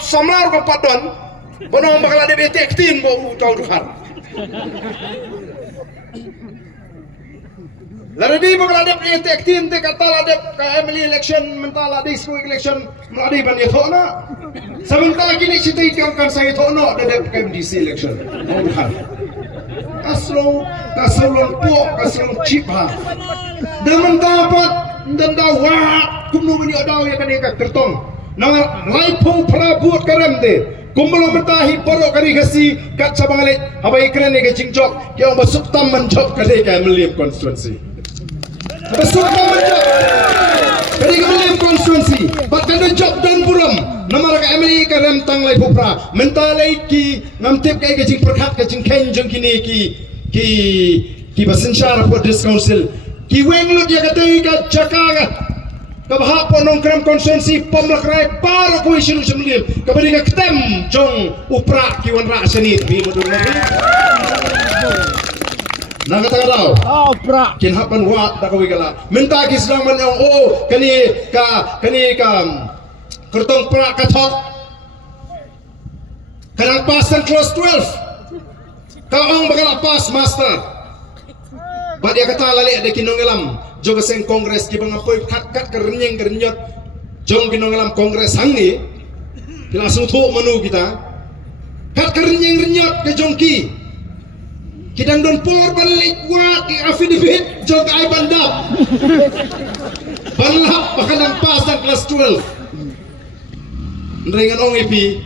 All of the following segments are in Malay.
samlar ko padon bono bakal ada betek tin bo tau dukhar laradi bakal ada betek tin te katal ada ka Emily election mental ada school election meladi ban yethona sementara kini cita kan saya thono ada KMDC election tau dukhar kaslong po kaslong chipha dan mendapat dan dawa kumno bani adaw ya kan ka kertong nang laipo prabuat karam de kumbalo mentahi poro kari kasi kat sabangale habai kren ne jingjok yang basuk tam menjok kali ka Meliam constituency basuk tam menjok kali ka Meliam constituency bakal job dan buram namara ka Amerika rem tang lai pupra mentalai ki namtip ka jing perkhat ka jing ken jeng kini ki basensyara for this council ki wenglut ya katai ka jakaga kabha ponong kram konsensi pemlakrai para ko isilu semlim kabadi ka ketem jong upra ki wan ra senit bi modul nabi nang kata daw upra kin hapan wa da ko wigala menta ki sedang man kani ka kertong pra kathok kanang pasan close 12 kaong bakal pas master badia kata lali ada kinongelam joga seng kongres ki bang apoy kat kerenyeng kerenyot jong kinongelam kongres hangi langsung thu menu kita kat kerenyeng renyot ke jongki kidang don por balik wa ki affidavit jong ai bandap balap bakalang pasan kelas 12 nrengan ong ipi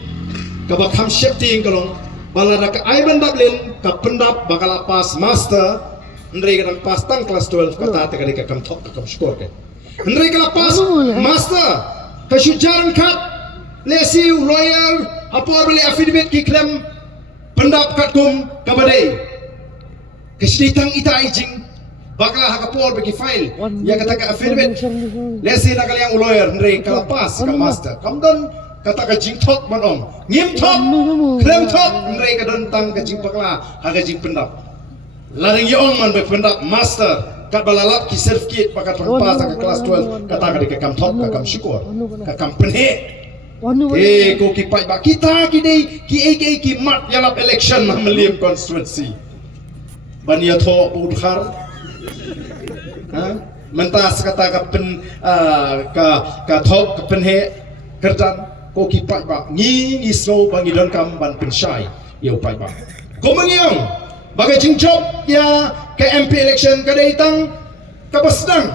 kabak ham syekti kalong balada ka ai bandap len ka pendap bakal pas master nrengan pas tang kelas 12 kata teka deka kam thok kam skor ke nrengan pas master ka syujaran kat lesi lawyer apor beli affidavit ki klaim pendap kat kum kabade kesiditang ita ijing bakal hakapor bagi file ya kata ka affidavit lesi nakal yang lawyer nrengan pas ka master kam don kata ka jing thok manom ngim thok klem thok nrei ka don tang ka jing pakla ha ka jing pendap lareng yong man be pendap master kat balalap ki certificate pakat pas ka kelas 12 kata ka de kam thok ka kam syukur ka kam penhe ko ki pai ba kita ki dei ki mat yalap election ma Meliam constituency ban ya tho udhar ha mentas kata ka pen ka thok ka penhe kerjan ko ki pai ba ngi so bangi don kam ban pensyai yo pai ba ko mangiong bagai jingjob ya ke MP election ka daitang ka basdang